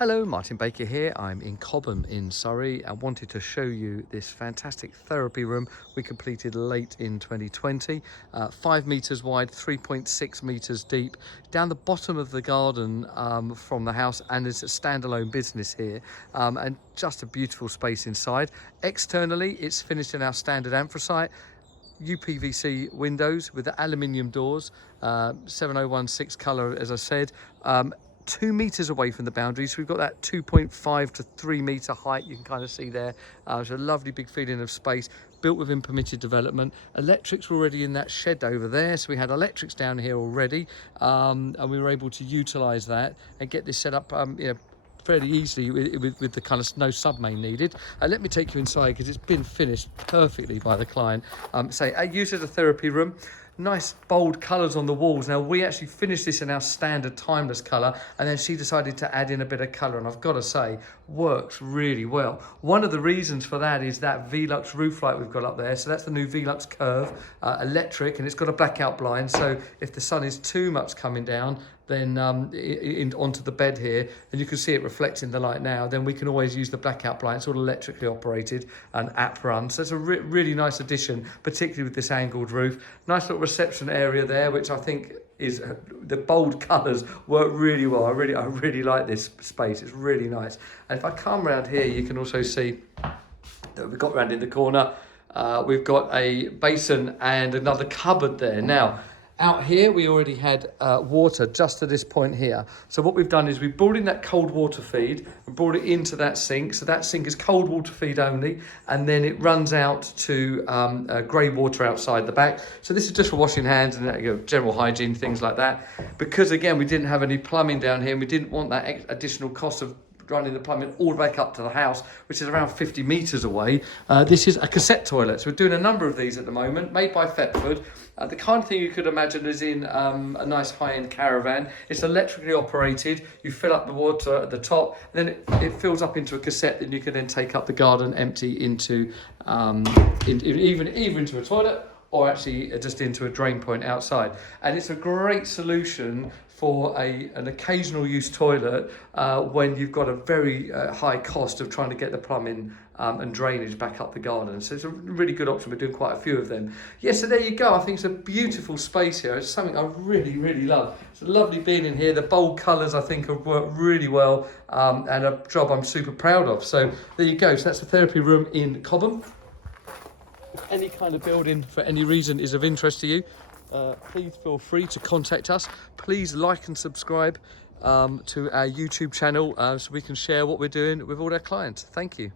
Hello, Martin Baker here. I'm in Cobham in Surrey and wanted to show you this fantastic therapy room we completed late in 2020. 5 metres wide, 3.6 metres deep, down the bottom of the garden from the house, and it's a standalone business here, and just a beautiful space inside. Externally, it's finished in our standard anthracite. UPVC windows with the aluminium doors, 7016 colour, as I said. 2 metres away from the boundaries, so we've got that 2.5 to 3 metre height you can kind of see there. It's a lovely big feeling of space, built within permitted development. Electrics were already in that shed over there, so we had electrics down here already, and we were able to utilise that and get this set up fairly easily with the kind of no submain needed. Let me take you inside because it's been finished perfectly by the client. Used as a therapy room. Nice bold colours on the walls. Now, we actually finished this in our standard timeless colour, and then she decided to add in a bit of colour, and I've got to say, works really well. One of the reasons for that is that Velux roof light we've got up there. So that's the new Velux curve, electric, and it's got a blackout blind. So if the sun is too much coming down, then onto the bed here, and you can see it reflecting the light now, then we can always use the blackout blind. It's all electrically operated and app run. So it's a really nice addition, particularly with this angled roof. Nice little reception area there, which I think is the bold colours work really well. I really like this space. It's really nice. And if I come around here, you can also see that we've got around in the corner, we've got a basin and another cupboard there. Now, out here, we already had water just to this point here. So what we've done is we've brought in that cold water feed and brought it into that sink. So that sink is cold water feed only, and then it runs out to grey water outside the back. So this is just for washing hands and general hygiene, things like that. Because again, we didn't have any plumbing down here, and we didn't want that additional cost of running the plumbing all the way up to the house, which is around 50 metres away. This is a cassette toilet. So we're doing a number of these at the moment, made by Thetford. The kind of thing you could imagine is in a nice high-end caravan. It's electrically operated. You fill up the water at the top, then it fills up into a cassette that you can then take up the garden, empty into even into a toilet, or actually just into a drain point outside. And it's a great solution for an occasional use toilet when you've got a very high cost of trying to get the plumbing and drainage back up the garden. So it's a really good option. We're doing quite a few of them. Yeah, so there you go. I think it's a beautiful space here. It's something I really love. It's lovely being in here. The bold colours, I think, have worked really well, and a job I'm super proud of. So there you go. So that's the therapy room in Cobham. If any kind of building for any reason is of interest to you, please feel free to contact us. Please like and subscribe to our YouTube channel so we can share what we're doing with all our clients. Thank you.